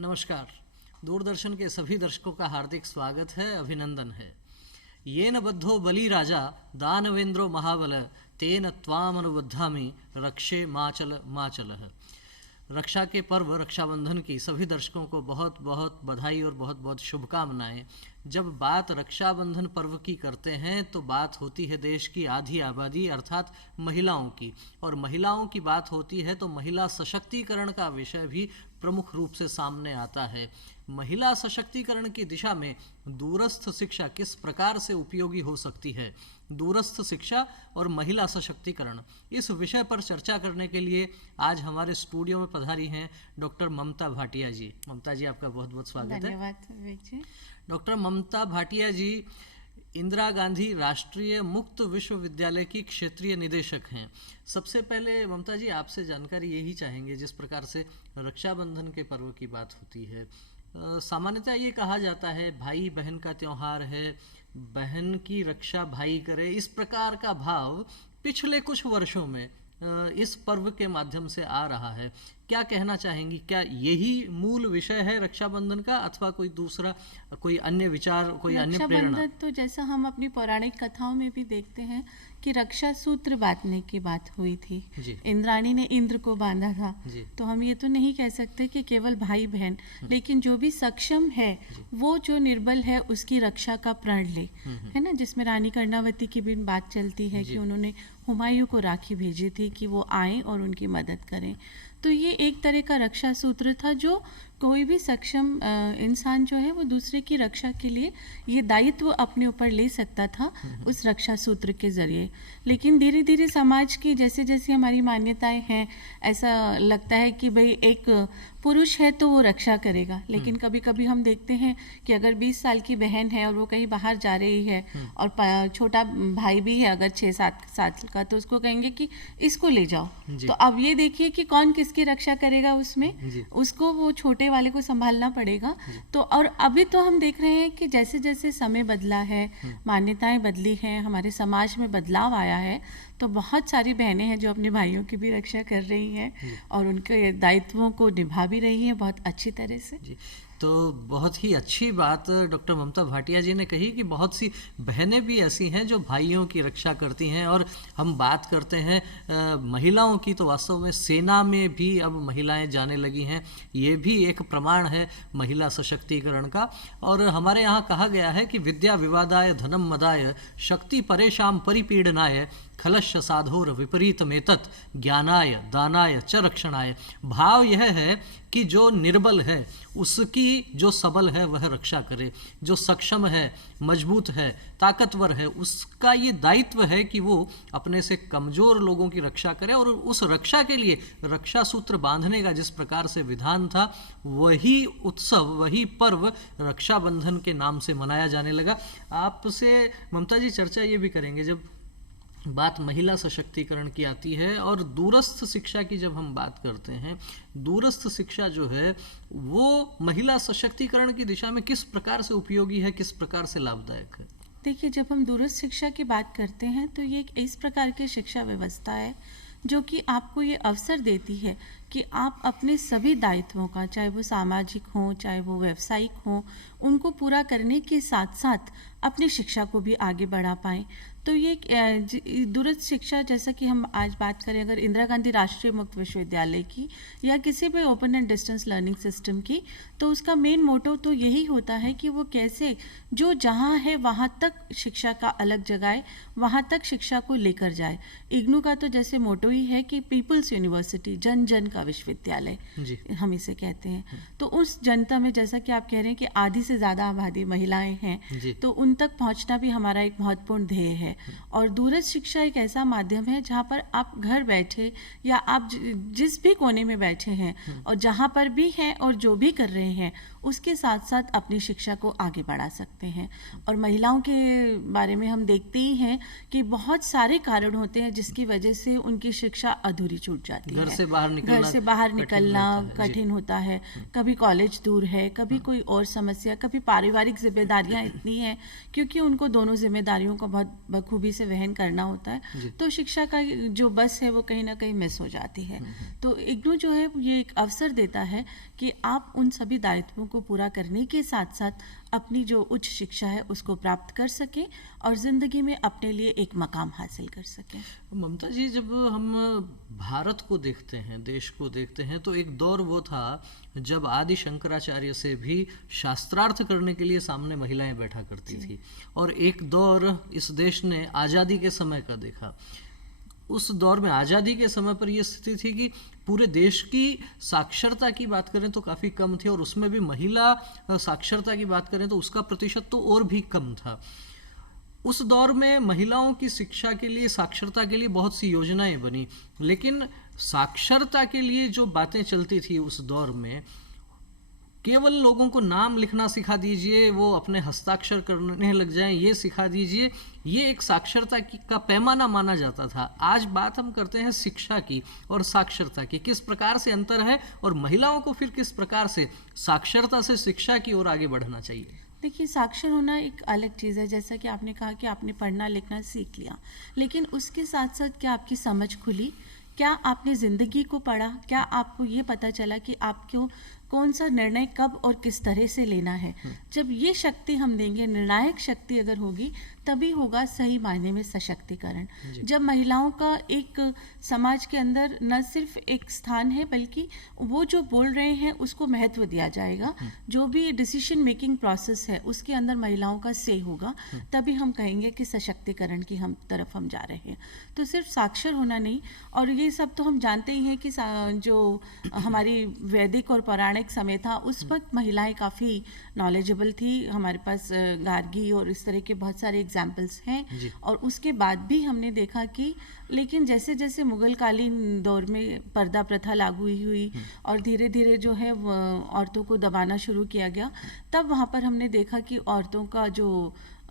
नमस्कार। दूरदर्शन के सभी दर्शकों का हार्दिक स्वागत है, अभिनंदन है। येन बद्धो बलि राजा दानवेंद्रो महाबल तेन त्वामनुबद्धामि रक्षे माचल माचलः। रक्षा के पर्व रक्षाबंधन की सभी दर्शकों को बहुत बहुत बधाई और बहुत बहुत शुभकामनाएं। जब बात रक्षाबंधन पर्व की करते हैं तो बात होती है देश की आधी आबादी अर्थात महिलाओं की, और महिलाओं की बात होती है तो महिला सशक्तिकरण का विषय भी प्रमुख रूप से सामने आता है। महिला सशक्तिकरण की दिशा में दूरस्थ शिक्षा किस प्रकार से उपयोगी हो सकती है, दूरस्थ शिक्षा और महिला सशक्तिकरण, इस विषय पर चर्चा करने के लिए आज हमारे स्टूडियो में पधारी हैं डॉक्टर ममता भाटिया जी। ममता जी, आपका बहुत बहुत स्वागत है। धन्यवाद। डॉक्टर ममता भाटिया जी इंदिरा गांधी राष्ट्रीय मुक्त विश्वविद्यालय की क्षेत्रीय निदेशक हैं। सबसे पहले ममता जी आपसे जानकारी यही चाहेंगे, जिस प्रकार से रक्षाबंधन के पर्व की बात होती है, सामान्यतः ये कहा जाता है भाई बहन का त्योहार है, बहन की रक्षा भाई करे, इस प्रकार का भाव पिछले कुछ वर्षों में इस पर्व के माध्यम से आ रहा है। क्या कहना चाहेंगी, क्या यही मूल विषय है रक्षाबंधन का अथवा कोई दूसरा, कोई अन्य विचार, कोई अन्य प्रेरणा? रक्षाबंधन तो जैसा हम अपनी पौराणिक कथाओं में भी देखते हैं कि रक्षा सूत्र बांधने की बात हुई थी। इंद्राणी ने इंद्र को बांधा था, तो हम ये तो नहीं कह सकते कि केवल भाई बहन, लेकिन जो भी सक्षम है वो जो निर्बल है उसकी रक्षा का प्रण ले, है ना। जिसमें रानी कर्णावती की भी बात चलती है कि उन्होंने हुमायूं को राखी भेजी थी कि वो आए और उनकी मदद करें। तो ये एक तरह का रक्षा सूत्र था जो कोई भी सक्षम इंसान जो है वो दूसरे की रक्षा के लिए ये दायित्व अपने ऊपर ले सकता था उस रक्षा सूत्र के जरिए। लेकिन धीरे धीरे समाज की जैसे जैसे हमारी मान्यताएं हैं, ऐसा लगता है कि भाई एक पुरुष है तो वो रक्षा करेगा, लेकिन कभी कभी हम देखते हैं कि अगर 20 साल की बहन है और वो कहीं बाहर जा रही है और छोटा भाई भी है अगर 6-7 साल का, तो उसको कहेंगे कि इसको ले जाओ। तो अब ये देखिए कि कौन किसकी रक्षा करेगा, उसमें उसको वो छोटे वाले को संभालना पड़ेगा। तो और अभी तो हम देख रहे हैं कि जैसे जैसे समय बदला है, मान्यताएं बदली हैं, हमारे समाज में बदलाव आया है, तो बहुत सारी बहनें हैं जो अपने भाइयों की भी रक्षा कर रही हैं और उनके दायित्वों को निभा भी रही हैं बहुत अच्छी तरह से। तो बहुत ही अच्छी बात डॉक्टर ममता भाटिया जी ने कही कि बहुत सी बहनें भी ऐसी हैं जो भाइयों की रक्षा करती हैं। और हम बात करते हैं महिलाओं की, तो वास्तव में सेना में भी अब महिलाएं जाने लगी हैं, ये भी एक प्रमाण है महिला सशक्तिकरण का। और हमारे यहाँ कहा गया है कि विद्या विवादाय धनम मदाय शक्ति परेशान परिपीडनाय खलश साधोर विपरीत मेतत ज्ञानाय दानाय च रक्षणाय। भाव यह है कि जो निर्बल है उसकी जो सबल है वह रक्षा करे, जो सक्षम है, मजबूत है, ताकतवर है, उसका ये दायित्व है कि वो अपने से कमजोर लोगों की रक्षा करे। और उस रक्षा के लिए रक्षा सूत्र बांधने का जिस प्रकार से विधान था, वही उत्सव, वही पर्व रक्षाबंधन के नाम से मनाया जाने लगा। आपसे ममता जी चर्चा ये भी करेंगे, जब बात महिला सशक्तिकरण की आती है और दूरस्थ शिक्षा की जब हम बात करते हैं, दूरस्थ शिक्षा जो है वो महिला सशक्तिकरण की दिशा में किस प्रकार से उपयोगी है, किस प्रकार से लाभदायक है? देखिए, जब हम दूरस्थ शिक्षा की बात करते हैं तो ये एक इस प्रकार की शिक्षा व्यवस्था है जो कि आपको ये अवसर देती है कि आप अपने सभी दायित्वों का, चाहे वो सामाजिक हों चाहे वो व्यावसायिक हों, उनको पूरा करने के साथ साथ अपनी शिक्षा को भी आगे बढ़ा पाएँ। तो ये दूरस्थ शिक्षा, जैसा कि हम आज बात करें अगर इंदिरा गांधी राष्ट्रीय मुक्त विश्वविद्यालय की या किसी भी open and distance learning system की, तो उसका मेन मोटो तो यही होता है कि वो कैसे जो जहाँ है वहाँ तक शिक्षा का अलग जगाए, वहाँ तक शिक्षा को लेकर जाए। इग्नू का तो जैसे मोटो ही है कि पीपल्स यूनिवर्सिटी, जन जन का विश्वविद्यालय हम इसे कहते हैं। तो उस जनता में, जैसा कि आप कह रहे हैं कि आधी से ज़्यादा आबादी महिलाएं हैं, तो उन तक पहुँचना भी हमारा एक महत्वपूर्ण ध्येय है। और दूरस्थ शिक्षा एक ऐसा माध्यम है जहाँ पर आप घर बैठे या आप जिस भी कोने में बैठे हैं और जहाँ पर भी हैं और जो भी कर रहे हैं उसके साथ साथ अपनी शिक्षा को आगे बढ़ा सकते हैं। और महिलाओं के बारे में हम देखते ही हैं कि बहुत सारे कारण होते हैं जिसकी वजह से उनकी शिक्षा अधूरी छूट जाती है। घर से बाहर निकलना कठिन होता है, कभी कॉलेज दूर है, कभी कोई और समस्या, कभी पारिवारिक जिम्मेदारियां इतनी हैं क्योंकि उनको दोनों जिम्मेदारियों को बहुत बखूबी से वहन करना होता है, तो शिक्षा का जो बस है वो कहीं ना कहीं मिस हो जाती है। तो इग्नू जो है ये एक अवसर देता है कि आप उन सभी दायित्वों को पूरा करने के साथ साथ अपनी जो उच्च शिक्षा है उसको प्राप्त कर सकें और ज़िंदगी में अपने लिए एक मकाम हासिल कर सकें। ममता जी, जब हम भारत को देखते हैं, देश को देखते हैं, तो एक दौर वो था जब आदि शंकराचार्य से भी शास्त्रार्थ करने के लिए सामने महिलाएं बैठा करती थी, और एक दौर इस देश ने आज़ादी के समय का देखा। उस दौर में आज़ादी के समय पर यह स्थिति थी कि पूरे देश की साक्षरता की बात करें तो काफ़ी कम थी, और उसमें भी महिला साक्षरता की बात करें तो उसका प्रतिशत तो और भी कम था। उस दौर में महिलाओं की शिक्षा के लिए, साक्षरता के लिए बहुत सी योजनाएं बनी, लेकिन साक्षरता के लिए जो बातें चलती थी उस दौर में, केवल लोगों को नाम लिखना सिखा दीजिए, वो अपने हस्ताक्षर करने लग जाएं, ये सिखा दीजिए, ये एक साक्षरता का पैमाना माना जाता था। आज बात हम करते हैं शिक्षा की और साक्षरता की, किस प्रकार से अंतर है और महिलाओं को फिर किस प्रकार से साक्षरता से शिक्षा की ओर आगे बढ़ना चाहिए। देखिए, साक्षर होना एक अलग चीज़ है। जैसा कि आपने कहा कि आपने पढ़ना लिखना सीख लिया, लेकिन उसके साथ साथ क्या आपकी समझ खुली, क्या आपने ज़िंदगी को पढ़ा, क्या आपको ये पता चला कि आपको कौन सा निर्णय कब और किस तरह से लेना है। जब ये शक्ति हम देंगे, निर्णायक शक्ति अगर होगी, तभी होगा सही मायने में सशक्तिकरण। जब महिलाओं का एक समाज के अंदर न सिर्फ एक स्थान है, बल्कि वो जो बोल रहे हैं उसको महत्व दिया जाएगा, जो भी डिसीजन मेकिंग प्रोसेस है उसके अंदर महिलाओं का से होगा, तभी हम कहेंगे कि सशक्तिकरण की तरफ हम जा रहे हैं। तो सिर्फ साक्षर होना नहीं, और ये सब तो हम जानते ही हैं कि जो हमारी वैदिक और पौराणिक समय था उस वक्त महिलाएं काफ़ी नॉलेजेबल थी। हमारे पास गार्गी और इस तरह के बहुत सारे एग्जाम्पल्स हैं, और उसके बाद भी हमने देखा कि लेकिन जैसे जैसे मुगल कालीन दौर में पर्दा प्रथा लागू हुई और धीरे धीरे जो है औरतों को दबाना शुरू किया गया, तब वहाँ पर हमने देखा कि औरतों का जो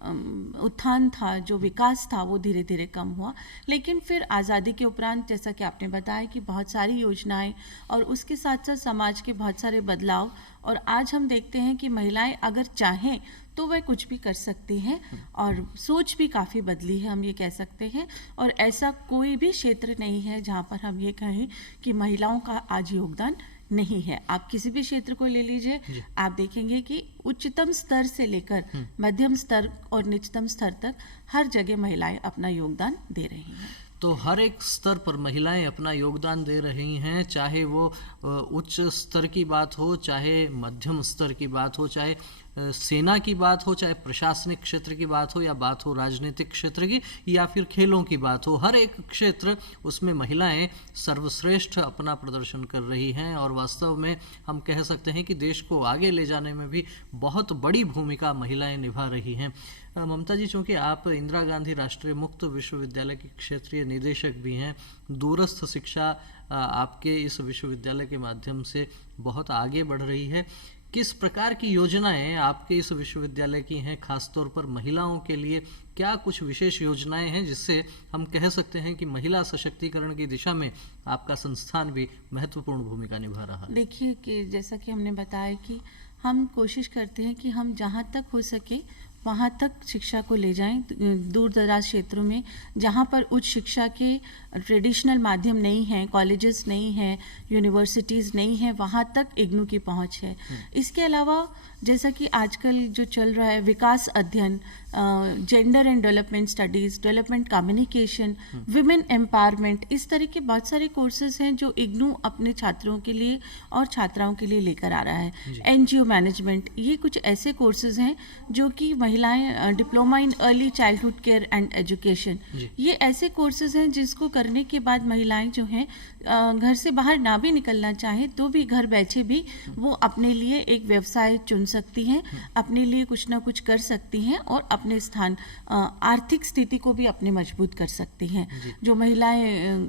उत्थान था, जो विकास था, वो धीरे धीरे कम हुआ। लेकिन फिर आज़ादी के उपरांत, जैसा कि आपने बताया, कि बहुत सारी योजनाएं और उसके साथ साथ समाज के बहुत सारे बदलाव, और आज हम देखते हैं कि महिलाएं अगर चाहें तो वह कुछ भी कर सकती हैं, और सोच भी काफ़ी बदली है, हम ये कह सकते हैं। और ऐसा कोई भी क्षेत्र नहीं है जहाँ पर हम ये कहें कि महिलाओं का आज योगदान नहीं है। आप किसी भी क्षेत्र को ले लीजिए, आप देखेंगे कि उच्चतम स्तर से लेकर मध्यम स्तर और निचतम स्तर तक हर जगह महिलाएं अपना योगदान दे रही हैं। तो हर एक स्तर पर महिलाएं अपना योगदान दे रही हैं, चाहे वो उच्च स्तर की बात हो, चाहे मध्यम स्तर की बात हो, चाहे सेना की बात हो, चाहे प्रशासनिक क्षेत्र की बात हो, या बात हो राजनीतिक क्षेत्र की, या फिर खेलों की बात हो। हर एक क्षेत्र, उसमें महिलाएं सर्वश्रेष्ठ अपना प्रदर्शन कर रही हैं, और वास्तव में हम कह सकते हैं कि देश को आगे ले जाने में भी बहुत बड़ी भूमिका महिलाएं निभा रही हैं। ममता जी, चूँकि आप इंदिरा गांधी राष्ट्रीय मुक्त विश्वविद्यालय के क्षेत्रीय निदेशक भी हैं, दूरस्थ शिक्षा आपके इस विश्वविद्यालय के माध्यम से बहुत आगे बढ़ रही है। किस प्रकार की योजनाएं आपके इस विश्वविद्यालय की हैं, खासतौर पर महिलाओं के लिए? क्या कुछ विशेष योजनाएं हैं जिससे हम कह सकते हैं कि महिला सशक्तिकरण की दिशा में आपका संस्थान भी महत्वपूर्ण भूमिका निभा रहा है? देखिए, कि जैसा कि हमने बताया कि हम कोशिश करते हैं कि हम जहाँ तक हो सके वहाँ तक शिक्षा को ले जाएं। दूर दराज क्षेत्रों में जहाँ पर उच्च शिक्षा के ट्रेडिशनल माध्यम नहीं हैं, कॉलेजेस नहीं हैं, यूनिवर्सिटीज़ नहीं हैं, वहाँ तक इग्नू की पहुँच है। इसके अलावा जैसा कि आजकल जो चल रहा है विकास अध्ययन, gender and development studies, development communication, women empowerment, इस तरह के बहुत सारे कोर्सेज हैं जो इग्नू अपने छात्रों के लिए और छात्राओं के लिए लेकर आ रहा है। एनजीओ मैनेजमेंट, ये कुछ ऐसे कोर्सेज हैं जो कि महिलाएं, diploma in early childhood care and education, ये ऐसे कोर्सेज हैं जिसको करने के बाद महिलाएं जो हैं घर से बाहर ना भी निकलना चाहे तो भी घर बैठे भी वो अपने लिए एक व्यवसाय चुन सकती हैं, अपने लिए कुछ ना कुछ कर सकती हैं, और अपने स्थान आर्थिक स्थिति को भी अपने मजबूत कर सकती हैं। जो महिलाएं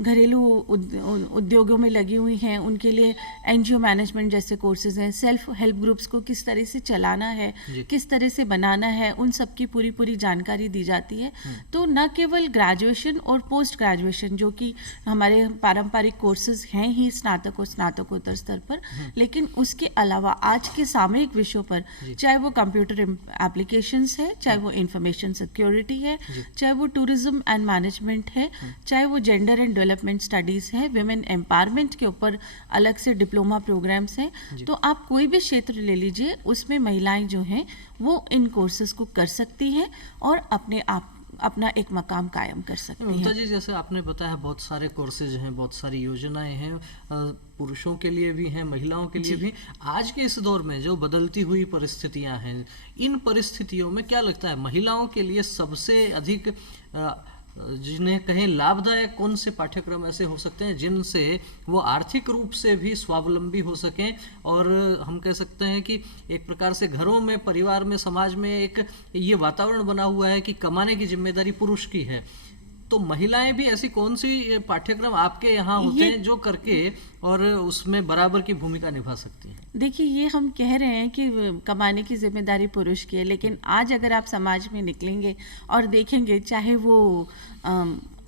घरेलू उद्योगों में लगी हुई हैं, उनके लिए एनजीओ मैनेजमेंट जैसे कोर्सेज हैं, सेल्फ हेल्प ग्रुप्स को किस तरह से चलाना है, किस तरह से बनाना है, उन सब की पूरी जानकारी दी जाती है। तो न केवल ग्रेजुएशन और पोस्ट ग्रेजुएशन जो कि हमारे पारंपरिक कोर्सेज हैं ही स्नातक और स्नातकोत्तर स्तर पर, लेकिन उसके अलावा आज के सामयिक विषयों पर, चाहे वो कंप्यूटर एप्लीकेशंस है, चाहे वो इंफॉर्मेशन सिक्योरिटी है, चाहे वो टूरिज्म एंड मैनेजमेंट है, चाहे वो जेंडर एंड डेवलपमेंट स्टडीज है, विमेन एम्पावरमेंट के ऊपर अलग से डिप्लोमा प्रोग्राम्स हैं, तो आप कोई भी क्षेत्र ले लीजिए, उसमें महिलाएं जो हैं वो इन कोर्सेज को कर सकती हैं और अपना एक मकाम कायम कर सकती हैं। ममता जी, जैसे आपने बताया बहुत सारे कोर्सेज हैं, बहुत सारी योजनाएं हैं, पुरुषों के लिए भी हैं, महिलाओं के लिए भी। आज के इस दौर में जो बदलती हुई परिस्थितियां हैं, इन परिस्थितियों में क्या लगता है महिलाओं के लिए सबसे अधिक जिन्हें कहें लाभदायक कौन से पाठ्यक्रम ऐसे हो सकते हैं जिनसे वो आर्थिक रूप से भी स्वावलंबी हो सकें, और हम कह सकते हैं कि एक प्रकार से घरों में, परिवार में, समाज में एक ये वातावरण बना हुआ है कि कमाने की जिम्मेदारी पुरुष की है, तो महिलाएं भी ऐसी कौन सी पाठ्यक्रम आपके यहाँ होते हैं जो करके और उसमें बराबर की भूमिका निभा सकती हैं? देखिए, ये हम कह रहे हैं कि कमाने की जिम्मेदारी पुरुष की है, लेकिन आज अगर आप समाज में निकलेंगे और देखेंगे, चाहे वो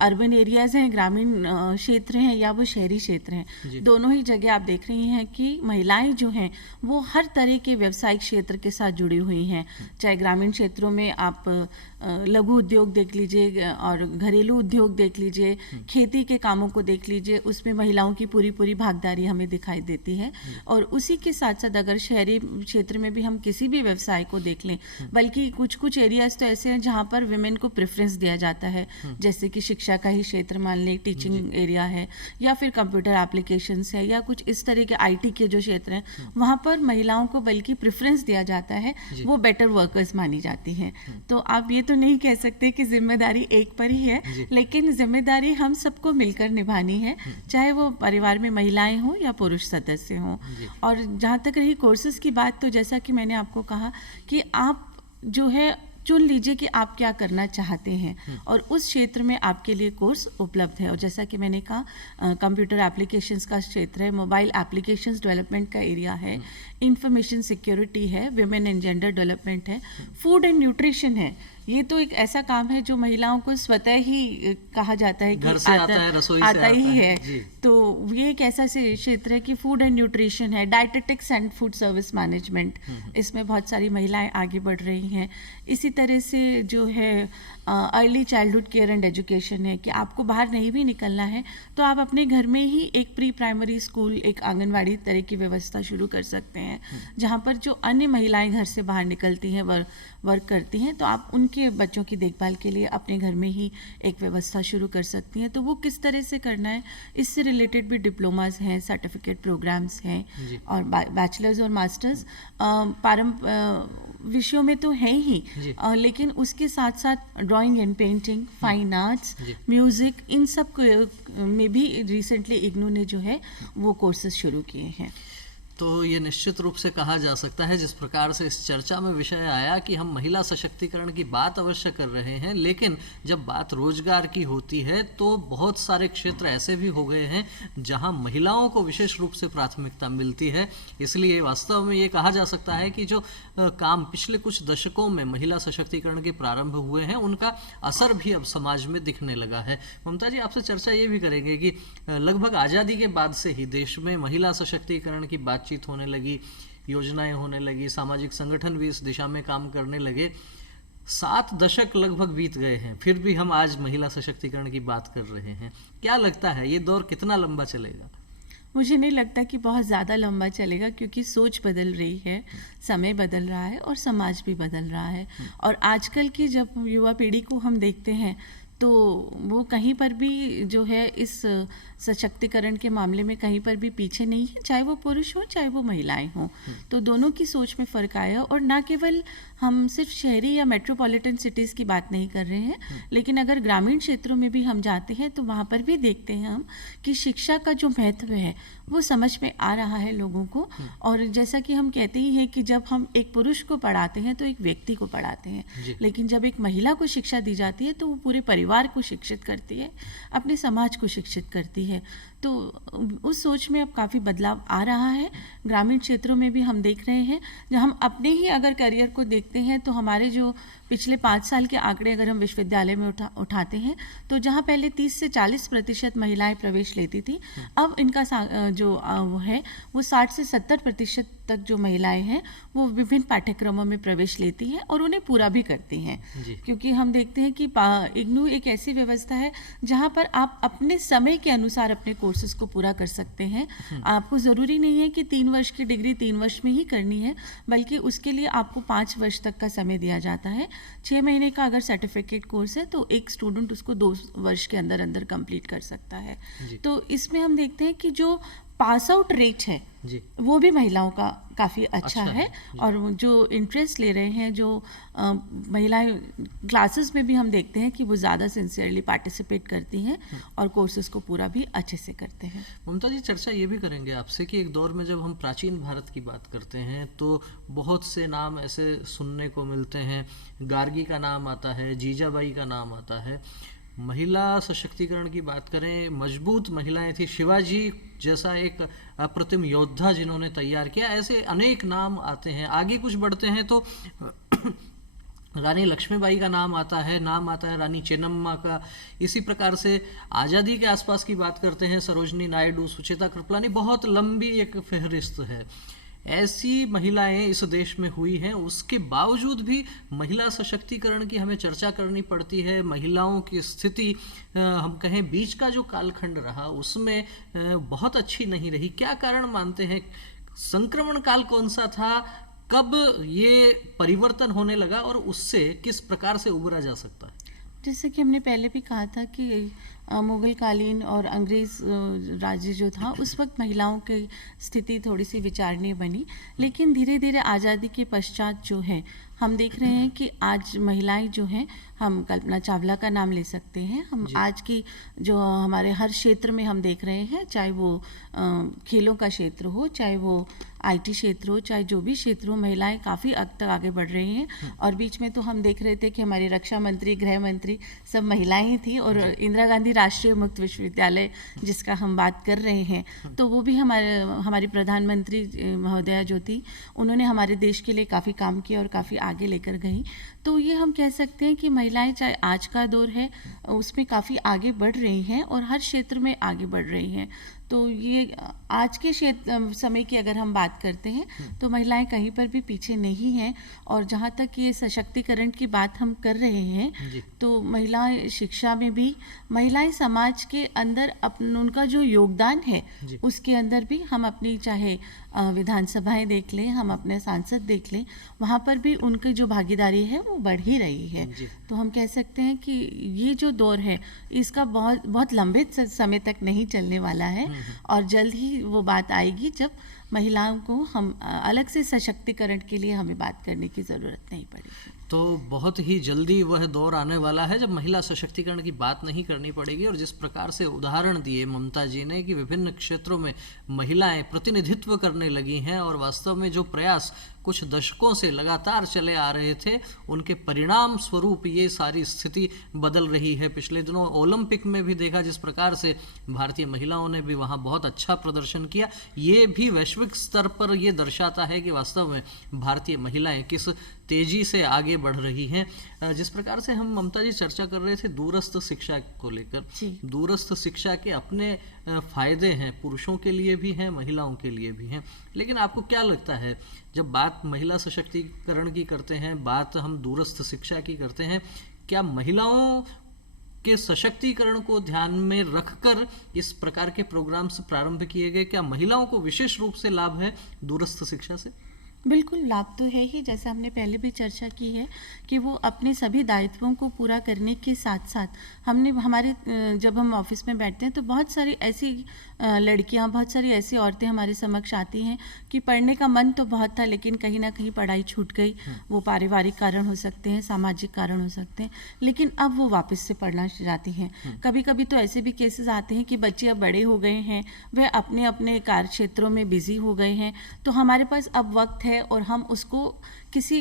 अर्बन एरियाज हैं, ग्रामीण क्षेत्र हैं, या वो शहरी क्षेत्र हैं, दोनों ही जगह आप देख रही हैं कि महिलाएं जो हैं वो हर तरह के व्यवसायिक क्षेत्र के साथ जुड़ी हुई हैं। चाहे ग्रामीण क्षेत्रों में आप लघु उद्योग देख लीजिए और घरेलू उद्योग देख लीजिए, खेती के कामों को देख लीजिए, उसमें महिलाओं की पूरी भागीदारी हमें दिखाई देती है। और उसी के साथ साथ अगर शहरी क्षेत्र में भी हम किसी भी व्यवसाय को देख लें, बल्कि कुछ एरियाज तो ऐसे हैं जहाँ पर विमेन को प्रेफरेंस दिया जाता है, जैसे कि शिक्षा का ही क्षेत्र मान लें, टीचिंग एरिया है, या फिर कंप्यूटर एप्लीकेशंस है, या कुछ इस तरह के आईटी के जो क्षेत्र हैं, वहाँ पर महिलाओं को बल्कि प्रेफरेंस दिया जाता है, वो बेटर वर्कर्स मानी जाती हैं। तो आप ये तो नहीं कह सकते कि जिम्मेदारी एक पर ही है, लेकिन जिम्मेदारी हम सबको मिलकर निभानी है, चाहे वो परिवार में महिलाएं हों या पुरुष सदस्य हों। और जहाँ तक रही कोर्सेज की बात, तो जैसा कि मैंने आपको कहा कि आप जो है चुन लीजिए कि आप क्या करना चाहते हैं और उस क्षेत्र में आपके लिए कोर्स उपलब्ध है। और जैसा कि मैंने कहा, कंप्यूटर एप्लीकेशंस का क्षेत्र है, मोबाइल एप्लीकेशंस डेवलपमेंट का एरिया है, इंफॉर्मेशन सिक्योरिटी है, विमेन एंड जेंडर डेवलपमेंट है, फूड एंड न्यूट्रिशन है। ये तो एक ऐसा काम है जो महिलाओं को स्वतः ही कहा जाता है कि घर से आता है, रसोई से आता ही है। तो ये एक ऐसा क्षेत्र है कि फूड एंड न्यूट्रिशन है, dietetics and food service management, इसमें बहुत सारी महिलाएं आगे बढ़ रही हैं। इसी तरह से जो है early childhood care and education है कि आपको बाहर नहीं भी निकलना है तो आप अपने घर में ही एक प्री प्राइमरी स्कूल, एक आंगनवाड़ी तरह की व्यवस्था शुरू कर सकते हैं, जहाँ पर जो अन्य महिलाएं घर से बाहर निकलती हैं, वर्क करती हैं, तो आप उनके बच्चों की देखभाल के लिए अपने घर में ही एक व्यवस्था शुरू कर सकती हैं। तो वो किस तरह से करना है, इससे रिलेटेड भी डिप्लोमास हैं, सर्टिफिकेट प्रोग्राम्स हैं, और बैचलर्स और मास्टर्स विषयों में तो है ही, लेकिन उसके साथ साथ drawing and painting, fine arts, music, इन सब में भी रिसेंटली इग्नू ने जो है वो कोर्सेज शुरू किए हैं। तो ये निश्चित रूप से कहा जा सकता है, जिस प्रकार से इस चर्चा में विषय आया कि हम महिला सशक्तिकरण की बात अवश्य कर रहे हैं, लेकिन जब बात रोजगार की होती है तो बहुत सारे क्षेत्र ऐसे भी हो गए हैं जहां महिलाओं को विशेष रूप से प्राथमिकता मिलती है। इसलिए वास्तव में ये कहा जा सकता है कि जो काम पिछले कुछ दशकों में महिला सशक्तिकरण के प्रारंभ हुए हैं, उनका असर भी अब समाज में दिखने लगा है। ममता जी, आपसे चर्चा ये भी करेंगे कि लगभग आज़ादी के बाद से ही देश में महिला सशक्तिकरण की बातचीत होने लगी, योजनाएं होने लगी, सामाजिक संगठन भी इस दिशा में काम करने लगे। 7 दशक लगभग बीत गए हैं, फिर भी हम आज महिला सशक्तिकरण की बात कर रहे हैं। क्या लगता है ये दौर कितना लंबा चलेगा? मुझे नहीं लगता कि बहुत ज़्यादा लंबा चलेगा, क्योंकि सोच बदल रही है, समय बदल रहा है और समाज भी बदल रहा है। और आजकल की जब युवा पीढ़ी को हम देखते हैं तो वो कहीं पर भी जो है इस सशक्तिकरण के मामले में कहीं पर भी पीछे नहीं है, चाहे वो पुरुष हो चाहे वो महिलाएं हों। तो दोनों की सोच में फ़र्क आया। और ना केवल हम सिर्फ शहरी या मेट्रोपॉलिटन सिटीज़ की बात नहीं कर रहे हैं, लेकिन अगर ग्रामीण क्षेत्रों में भी हम जाते हैं तो वहाँ पर भी देखते हैं हम कि शिक्षा का जो महत्व है वो समझ में आ रहा है लोगों को। और जैसा कि हम कहते ही हैं कि जब हम एक पुरुष को पढ़ाते हैं तो एक व्यक्ति को पढ़ाते हैं, लेकिन जब एक महिला को शिक्षा दी जाती है तो वो पूरे परिवार परिवार को शिक्षित करती है, अपने समाज को शिक्षित करती है। तो उस सोच में अब काफ़ी बदलाव आ रहा है। ग्रामीण क्षेत्रों में भी हम देख रहे हैं, जब हम अपने ही अगर करियर को देखते हैं तो हमारे जो पिछले 5 साल के आंकड़े अगर हम विश्वविद्यालय में उठाते हैं तो जहाँ पहले 30 से 40% महिलाएं प्रवेश लेती थी, अब इनका जो वो है वो 60 से 70% तक जो महिलाएं हैं वो विभिन्न पाठ्यक्रमों में प्रवेश लेती हैं और उन्हें पूरा भी करती हैं। क्योंकि हम देखते हैं कि इग्नू एक ऐसी व्यवस्था है जहाँ पर आप अपने समय के अनुसार अपने कोर्सेज को पूरा कर सकते हैं। आपको ज़रूरी नहीं है कि 3 वर्ष की डिग्री 3 वर्ष में ही करनी है, बल्कि उसके लिए आपको 5 वर्ष तक का समय दिया जाता है। 6 महीने का अगर सर्टिफिकेट कोर्स है तो एक स्टूडेंट उसको 2 वर्ष के अंदर अंदर कंप्लीट कर सकता है। तो इसमें हम देखते हैं कि जो पास आउट रेट है वो भी महिलाओं का काफ़ी अच्छा है। और जो इंटरेस्ट ले रहे हैं, जो महिलाएं क्लासेस में भी हम देखते हैं कि वो ज़्यादा सिंसियरली पार्टिसिपेट करती हैं और कोर्सेज को पूरा भी अच्छे से करते हैं। ममता जी, चर्चा ये भी करेंगे आपसे कि एक दौर में जब हम प्राचीन भारत की बात करते हैं तो बहुत से नाम ऐसे सुनने को मिलते हैं। गार्गी का नाम आता है, जीजाबाई का नाम आता है। महिला सशक्तिकरण की बात करें, मजबूत महिलाएं थी, शिवाजी जैसा एक अप्रतिम योद्धा जिन्होंने तैयार किया, ऐसे अनेक नाम आते हैं। आगे कुछ बढ़ते हैं तो रानी लक्ष्मीबाई का नाम आता है रानी चेन्नम्मा का। इसी प्रकार से आज़ादी के आसपास की बात करते हैं, सरोजनी नायडू, सुचेता कृपलानी, बहुत लंबी एक फहरिस्त है। ऐसी महिलाएं इस देश में हुई हैं, उसके बावजूद भी महिला सशक्तिकरण की हमें चर्चा करनी पड़ती है। महिलाओं की स्थिति हम कहें बीच का जो कालखंड रहा उसमें बहुत अच्छी नहीं रही। क्या कारण मानते हैं? संक्रमण काल कौन सा था, कब ये परिवर्तन होने लगा और उससे किस प्रकार से उबरा जा सकता है? जैसे कि हमने पहले भी कहा था कि मुगल कालीन और अंग्रेज़ राज्य जो था उस वक्त महिलाओं की स्थिति थोड़ी सी विचारणीय बनी, लेकिन धीरे धीरे आज़ादी के पश्चात जो है हम देख रहे हैं कि आज महिलाएं जो हैं, हम कल्पना चावला का नाम ले सकते हैं, हम आज की जो हमारे हर क्षेत्र में हम देख रहे हैं, चाहे वो खेलों का क्षेत्र हो, चाहे वो IT क्षेत्र हो, चाहे जो भी क्षेत्र हो, महिलाएं काफ़ी हद तक आगे बढ़ रही हैं। और बीच में तो हम देख रहे थे कि हमारी रक्षा मंत्री, गृह मंत्री सब महिलाएं ही थी। और इंदिरा गांधी राष्ट्रीय मुक्त विश्वविद्यालय जिसका हम बात कर रहे हैं, तो वो भी हमारी प्रधानमंत्री महोदया जो थी, उन्होंने हमारे देश के लिए काफ़ी काम किया और काफ़ी आगे लेकर गई। तो ये हम कह सकते हैं कि महिलाएं चाहे आज का दौर है उसमें काफ़ी आगे बढ़ रही हैं और हर क्षेत्र में आगे बढ़ रही हैं। तो ये आज के समय की अगर हम बात करते हैं तो महिलाएं कहीं पर भी पीछे नहीं हैं। और जहाँ तक ये सशक्तिकरण की बात हम कर रहे हैं तो महिलाएं शिक्षा में भी, महिलाएं समाज के अंदर उनका जो योगदान है उसके अंदर भी हम अपनी चाहे विधानसभाएं देख लें, हम अपने सांसद देख लें, वहाँ पर भी उनकी जो भागीदारी है वो बढ़ ही रही है। तो हम कह सकते हैं कि ये जो दौर है इसका बहुत बहुत लंबे समय तक नहीं चलने वाला है और जल्द ही वो बात आएगी जब महिलाओं को हम अलग से सशक्तिकरण के लिए हमें बात करने की ज़रूरत नहीं पड़ेगी। तो बहुत ही जल्दी वह दौर आने वाला है जब महिला सशक्तिकरण की बात नहीं करनी पड़ेगी। और जिस प्रकार से उदाहरण दिए ममता जी ने कि विभिन्न क्षेत्रों में महिलाएं प्रतिनिधित्व करने लगी हैं और वास्तव में जो प्रयास कुछ दशकों से लगातार चले आ रहे थे उनके परिणाम स्वरूप ये सारी स्थिति बदल रही है। पिछले दिनों ओलंपिक में भी देखा जिस प्रकार से भारतीय महिलाओं ने भी वहाँ बहुत अच्छा प्रदर्शन किया। ये भी वैश्विक स्तर पर ये दर्शाता है कि वास्तव में भारतीय महिलाएं किस तेजी से आगे बढ़ रही हैं। जिस प्रकार से हम ममता जी चर्चा कर रहे थे दूरस्थ शिक्षा को लेकर, दूरस्थ शिक्षा के अपने फायदे हैं, पुरुषों के लिए भी हैं, महिलाओं के लिए भी हैं। लेकिन आपको क्या लगता है जब बात महिला सशक्तिकरण की करते हैं, बात हम दूरस्थ शिक्षा की करते हैं, क्या महिलाओं के सशक्तिकरण को ध्यान में रखकर इस प्रकार के प्रोग्राम्स प्रारंभ किए गए? क्या महिलाओं को विशेष रूप से लाभ है दूरस्थ शिक्षा से? बिल्कुल लाभ तो है ही, जैसा हमने पहले भी चर्चा की है कि वो अपने सभी दायित्वों को पूरा करने के साथ साथ जब हम ऑफिस में बैठते हैं तो बहुत सारी ऐसी लड़कियां, बहुत सारी ऐसी औरतें हमारे समक्ष आती हैं कि पढ़ने का मन तो बहुत था लेकिन कहीं ना कहीं पढ़ाई छूट गई। वो पारिवारिक कारण हो सकते हैं, सामाजिक कारण हो सकते हैं, लेकिन अब वो वापस से पढ़ना चाहती हैं। कभी कभी तो ऐसे भी केसेस आते हैं कि बच्चे अब बड़े हो गए हैं, वह अपने अपने कार्य क्षेत्रों में बिजी हो गए हैं, तो हमारे पास अब वक्त है और हम उसको किसी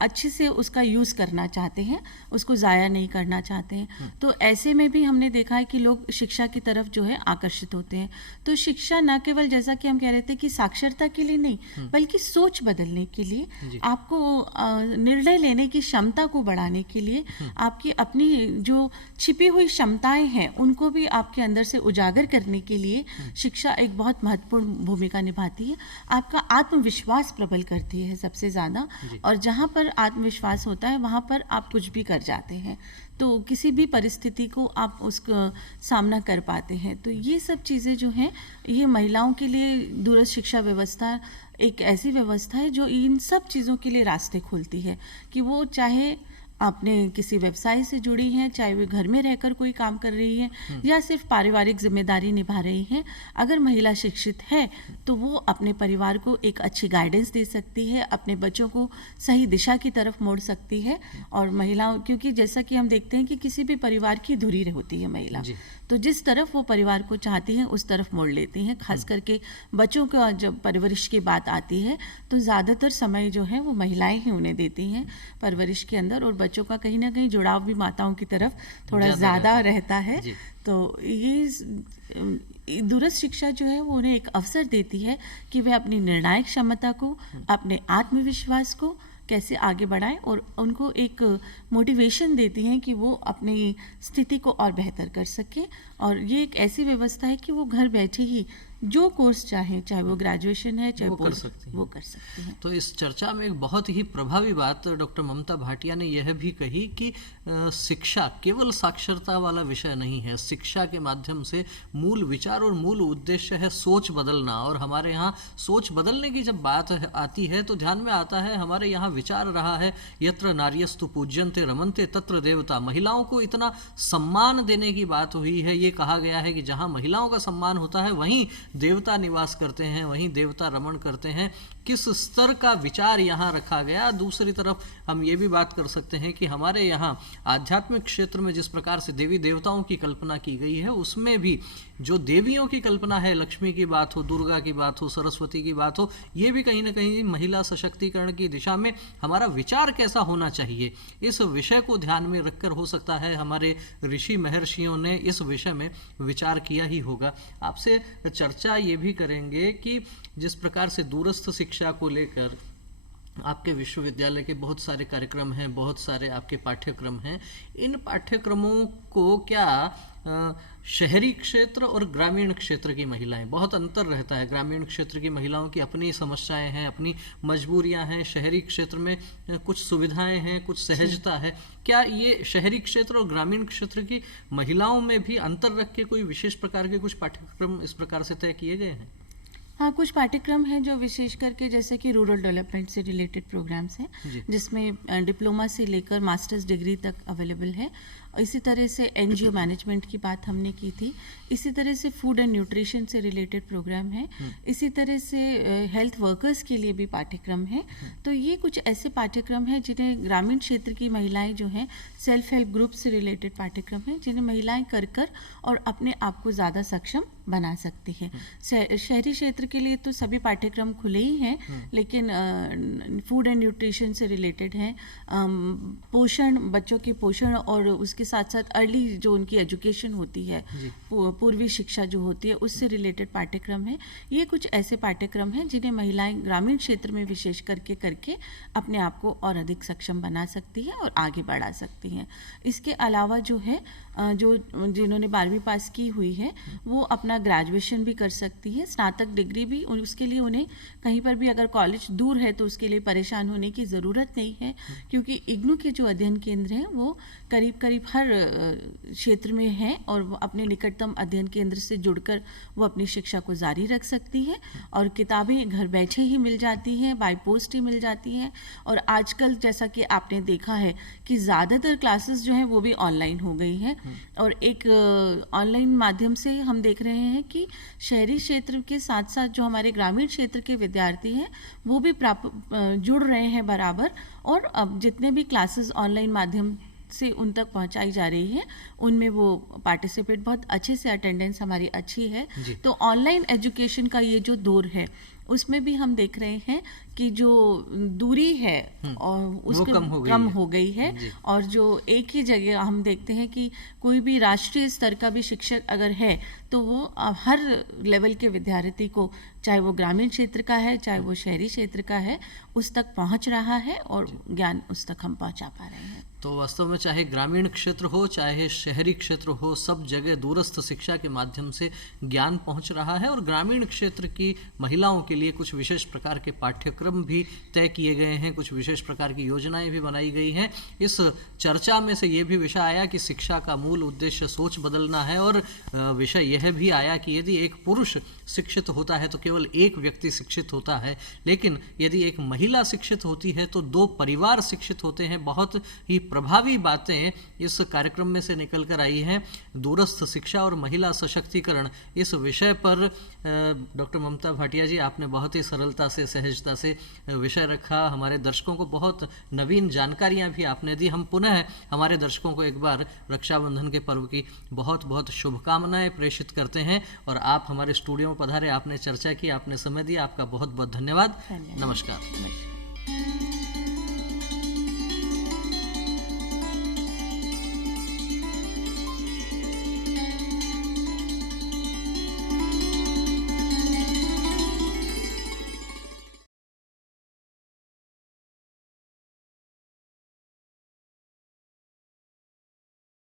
अच्छे से उसका यूज़ करना चाहते हैं, उसको ज़ाया नहीं करना चाहते हैं। तो ऐसे में भी हमने देखा है कि लोग शिक्षा की तरफ जो है आकर्षित होते हैं। तो शिक्षा न केवल जैसा कि हम कह रहे थे कि साक्षरता के लिए नहीं, बल्कि सोच बदलने के लिए, आपको निर्णय लेने की क्षमता को बढ़ाने के लिए, आपकी अपनी जो छिपी हुई क्षमताएं हैं उनको भी आपके अंदर से उजागर करने के लिए शिक्षा एक बहुत महत्वपूर्ण भूमिका निभाती है। आपका आत्मविश्वास प्रबल करती है सबसे ज़्यादा, और जहाँ पर आत्मविश्वास होता है वहाँ पर आप कुछ भी कर जाते हैं, तो किसी भी परिस्थिति को आप उसका सामना कर पाते हैं। तो ये सब चीज़ें जो हैं, ये महिलाओं के लिए दूरस्थ शिक्षा व्यवस्था एक ऐसी व्यवस्था है जो इन सब चीज़ों के लिए रास्ते खोलती है, कि वो चाहे आपने किसी व्यवसाय से जुड़ी हैं, चाहे वे घर में रहकर कोई काम कर रही हैं या सिर्फ पारिवारिक जिम्मेदारी निभा रही हैं, अगर महिला शिक्षित है तो वो अपने परिवार को एक अच्छी गाइडेंस दे सकती है, अपने बच्चों को सही दिशा की तरफ मोड़ सकती है। और महिलाओं, क्योंकि जैसा कि हम देखते हैं कि किसी भी परिवार की धुरी होती है महिला, तो जिस तरफ वो परिवार को चाहती हैं उस तरफ मोड़ लेती हैं। खास करके बच्चों का जब परवरिश की बात आती है तो ज़्यादातर समय जो है वो महिलाएं ही उन्हें देती हैं परवरिश के अंदर, और बच्चों का कहीं ना कहीं जुड़ाव भी माताओं की तरफ थोड़ा ज़्यादा रहता है। तो ये दूरस्थ शिक्षा जो है वो उन्हें एक अवसर देती है कि वे अपनी निर्णायक क्षमता को, अपने आत्मविश्वास को कैसे आगे बढ़ाएं, और उनको एक मोटिवेशन देती हैं कि वो अपनी स्थिति को और बेहतर कर सकें। और ये एक ऐसी व्यवस्था है कि वो घर बैठे ही जो कोर्स चाहे, चाहे वो ग्रेजुएशन है, चाहे वो कर सकती हैं। तो इस चर्चा में एक बहुत ही प्रभावी बात डॉक्टर ममता भाटिया ने यह भी कही कि शिक्षा केवल साक्षरता वाला विषय नहीं है। शिक्षा के माध्यम से मूल विचार और मूल उद्देश्य है सोच बदलना, और हमारे यहाँ सोच बदलने की जब बात आती है तो ध्यान में आता है हमारे यहाँ विचार रहा है यत्र नार्यस्तु पूज्यन्ते रमन्ते तत्र देवता। महिलाओं को इतना सम्मान देने की बात हुई है, ये कहा गया है कि जहाँ महिलाओं का सम्मान होता है वहीं देवता निवास करते हैं, वहीं देवता रमण करते हैं। किस स्तर का विचार यहाँ रखा गया। दूसरी तरफ हम ये भी बात कर सकते हैं कि हमारे यहाँ आध्यात्मिक क्षेत्र में जिस प्रकार से देवी देवताओं की कल्पना की गई है, उसमें भी जो देवियों की कल्पना है, लक्ष्मी की बात हो, दुर्गा की बात हो, सरस्वती की बात हो, ये भी कहीं ना कहीं महिला सशक्तिकरण की दिशा में हमारा विचार कैसा होना चाहिए, इस विषय को ध्यान में रखकर हो सकता है हमारे ऋषि महर्षियों ने इस विषय में विचार किया ही होगा। आपसे चर्चा ये भी करेंगे कि जिस प्रकार से दूरस्थ शिक्षा को लेकर आपके विश्वविद्यालय के बहुत सारे कार्यक्रम हैं, बहुत सारे आपके पाठ्यक्रम हैं, इन पाठ्यक्रमों को क्या शहरी क्षेत्र और ग्रामीण क्षेत्र की महिलाएं, बहुत अंतर रहता है। ग्रामीण क्षेत्र की महिलाओं की अपनी समस्याएं हैं, अपनी मजबूरियां हैं, शहरी क्षेत्र में कुछ सुविधाएं हैं, कुछ सहजता है। क्या ये शहरी क्षेत्र और ग्रामीण क्षेत्र की महिलाओं में भी अंतर रख के कोई विशेष प्रकार के कुछ पाठ्यक्रम इस प्रकार से तय किए गए हैं? हाँ, कुछ पाठ्यक्रम हैं जो विशेष करके जैसे कि रूरल डेवलपमेंट से रिलेटेड प्रोग्राम्स हैं, जिसमें डिप्लोमा से लेकर मास्टर्स डिग्री तक अवेलेबल है। इसी तरह से एनजीओ मैनेजमेंट की बात हमने की थी। इसी तरह से फूड एंड न्यूट्रिशन से रिलेटेड प्रोग्राम है। इसी तरह से हेल्थ वर्कर्स के लिए भी पाठ्यक्रम है। तो ये कुछ ऐसे पाठ्यक्रम हैं जिन्हें ग्रामीण क्षेत्र की महिलाएं जो हैं, सेल्फ हेल्प ग्रुप से रिलेटेड पाठ्यक्रम हैं जिन्हें महिलाएं कर और अपने आप को ज़्यादा सक्षम बना सकती हैं। शहरी क्षेत्र के लिए तो सभी पाठ्यक्रम खुले ही हैं, लेकिन फूड एंड न्यूट्रिशन से रिलेटेड हैं, पोषण, बच्चों के पोषण और उसके साथ साथ अर्ली जो उनकी एजुकेशन होती है, पूर्वी शिक्षा जो होती है, उससे रिलेटेड पाठ्यक्रम है। ये कुछ ऐसे पाठ्यक्रम हैं जिन्हें महिलाएं ग्रामीण क्षेत्र में विशेष करके अपने आप को और अधिक सक्षम बना सकती हैं और आगे बढ़ा सकती हैं। इसके अलावा जो है, जो जिन्होंने 12वीं पास की हुई है वो अपना ग्रेजुएशन भी कर सकती है, स्नातक डिग्री भी। उसके लिए उन्हें कहीं पर भी अगर कॉलेज दूर है तो उसके लिए परेशान होने की ज़रूरत नहीं है, क्योंकि इग्नू के जो अध्ययन केंद्र हैं वो करीब हर क्षेत्र में है और वो अपने निकटतम अध्ययन केंद्र से जुड़कर वो अपनी शिक्षा को जारी रख सकती है। और किताबें घर बैठे ही मिल जाती हैं, बाय पोस्ट ही मिल जाती हैं। और आजकल जैसा कि आपने देखा है कि ज़्यादातर क्लासेस जो हैं वो भी ऑनलाइन हो गई हैं, और एक ऑनलाइन माध्यम से हम देख रहे हैं कि शहरी क्षेत्र के साथ साथ जो हमारे ग्रामीण क्षेत्र के विद्यार्थी हैं वो भी जुड़ रहे हैं बराबर। और अब जितने भी क्लासेस ऑनलाइन माध्यम से उन तक पहुंचाई जा रही है उनमें वो पार्टिसिपेट बहुत अच्छे से, अटेंडेंस हमारी अच्छी है। तो ऑनलाइन एजुकेशन का ये जो दौर है उसमें भी हम देख रहे हैं कि जो दूरी है और उसको कम हो गई है। और जो एक ही जगह हम देखते हैं कि कोई भी राष्ट्रीय स्तर का भी शिक्षक अगर है तो वो हर लेवल के विद्यार्थी को, चाहे वो ग्रामीण क्षेत्र का है चाहे वो शहरी क्षेत्र का है, उस तक पहुंच रहा है और ज्ञान उस तक हम पहुंचा पा रहे हैं। तो वास्तव में चाहे ग्रामीण क्षेत्र हो चाहे शहरी क्षेत्र हो, सब जगह दूरस्थ शिक्षा के माध्यम से ज्ञान पहुंच रहा है। और ग्रामीण क्षेत्र की महिलाओं के लिए कुछ विशेष प्रकार के पाठ्यक्रम भी तय किए गए हैं, कुछ विशेष प्रकार की योजनाएं भी बनाई गई हैं। इस चर्चा में से ये भी विषय आया कि शिक्षा का मूल उद्देश्य सोच बदलना है, और विषय यह भी आया कि यदि एक पुरुष शिक्षित होता है तो केवल एक व्यक्ति शिक्षित होता है, लेकिन यदि एक महिला शिक्षित होती है तो 2 परिवार शिक्षित होते हैं। बहुत ही प्रभावी बातें इस कार्यक्रम में से निकल कर आई हैं। दूरस्थ शिक्षा और महिला सशक्तिकरण, इस विषय पर डॉक्टर ममता भाटिया जी आपने बहुत ही सरलता से, सहजता से विषय रखा। हमारे दर्शकों को बहुत नवीन जानकारियां भी आपने दी। हम पुनः हमारे दर्शकों को एक बार रक्षाबंधन के पर्व की बहुत बहुत शुभकामनाएं प्रेषित करते हैं। और आप हमारे स्टूडियो में पधारे, आपने चर्चा की, आपने समय दिया, आपका बहुत बहुत धन्यवाद। नमस्कार।